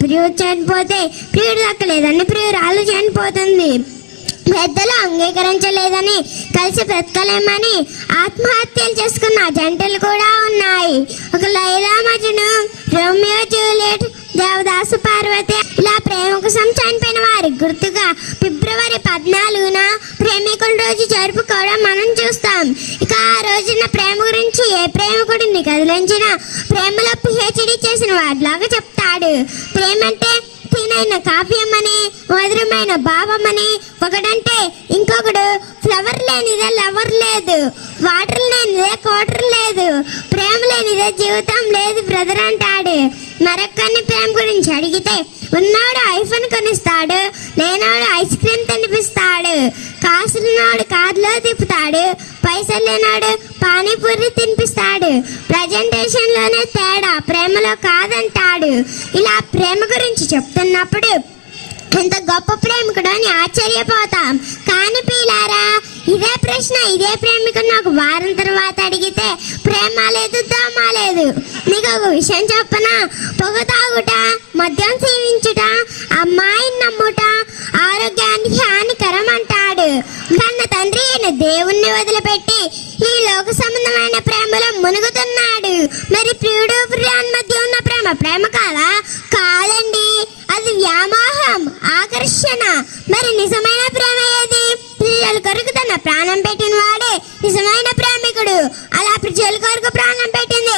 ప్రియుడు చనిపోతే ప్రియుడు దక్కలేదని ప్రియురాలు చనిపోతుంది. పెద్దలు అంగీకరించలేదని కలిసి బ్రతకలేమని ఆత్మహత్యలు చేసుకున్న జంటలు కూడా ఉన్నాయి. ఒక లైలా మజ్ను, రోమియో జూలియట్, దేవదాసు పార్వతి ఇలా ప్రేమ కోసం చనిపోయిన వారి గుర్తుగా ఫిబ్రవరి 14న ప్రేమికుల రోజు జరుపుకోవడం మనం చూస్తాం. ఇక ఆ రోజున ప్రేమ గురించి ఏ ప్రేమికుడిని కదిలించిన ప్రేమలో పిహెచ్డి చేసిన వాడిలాగా చెప్తాడు. ప్రేమ అంటే తినైన కావ్యమని, మధురమైన భావమని, ఒకడంటే ఇంకొకడు ఫ్లవర్ లేనిదే లవర్ లేదు, వాటర్ లేనిదే క్వార్టర్ లేదు, ప్రేమ లేనిదే జీవితం లేదు బ్రదర్ అంటాడు. మరొకరిని ప్రేమ గురించి అడిగితే ఉన్నాడు ఐఫోన్ కొనిస్తాడు, లేనాడు ఐస్ క్రీమ్ తినిపిస్తాడు, కాసులున్నాడు కార్లో తిప్పుతాడు, పైసలు లేనాడు పానీపూరి తినిపిస్తాడు. ప్రజెంటేషన్ లోనే తేడా, ప్రేమలో కాదంటాడు. ఇలా ప్రేమ గురించి చెప్తున్నప్పుడు ఎంత గొప్ప ప్రేమికుడు అని ఆశ్చర్యపోతాం. కానీ పీలారా, ఇదే ప్రశ్న ఇదే ప్రేమికుడు నాకు వారం తర్వాత అడిగితే ప్రేమ లేదు దోమ లేదు. మీకు ఒక విషయం చెప్పనా? పొగ తాగుట, మద్యం సేవించుట, అమ్మాయిని నమ్ముట ఆరోగ్యానికి హానికరం అంటాడు. కన్న తండ్రి అయిన దేవుణ్ణి వదిలిపెట్టి ఈ లోక సంబంధమైన ప్రేమలో మునుగుతున్నాడు. మరి ప్రియుడు ప్రియాన్ మధ్య ఉన్న ప్రేమ ప్రేమ కాదా? కాదండి, అది వ్యామోహం, ఆకర్షణ. మరి నిజమైన ప్రేమ ఏది? పిల్లల కొరకు తన ప్రాణం పెట్టిన వాడే నిజమైన ప్రేమికుడు. అలా ప్రజల కొరకు ప్రాణం పెట్టింది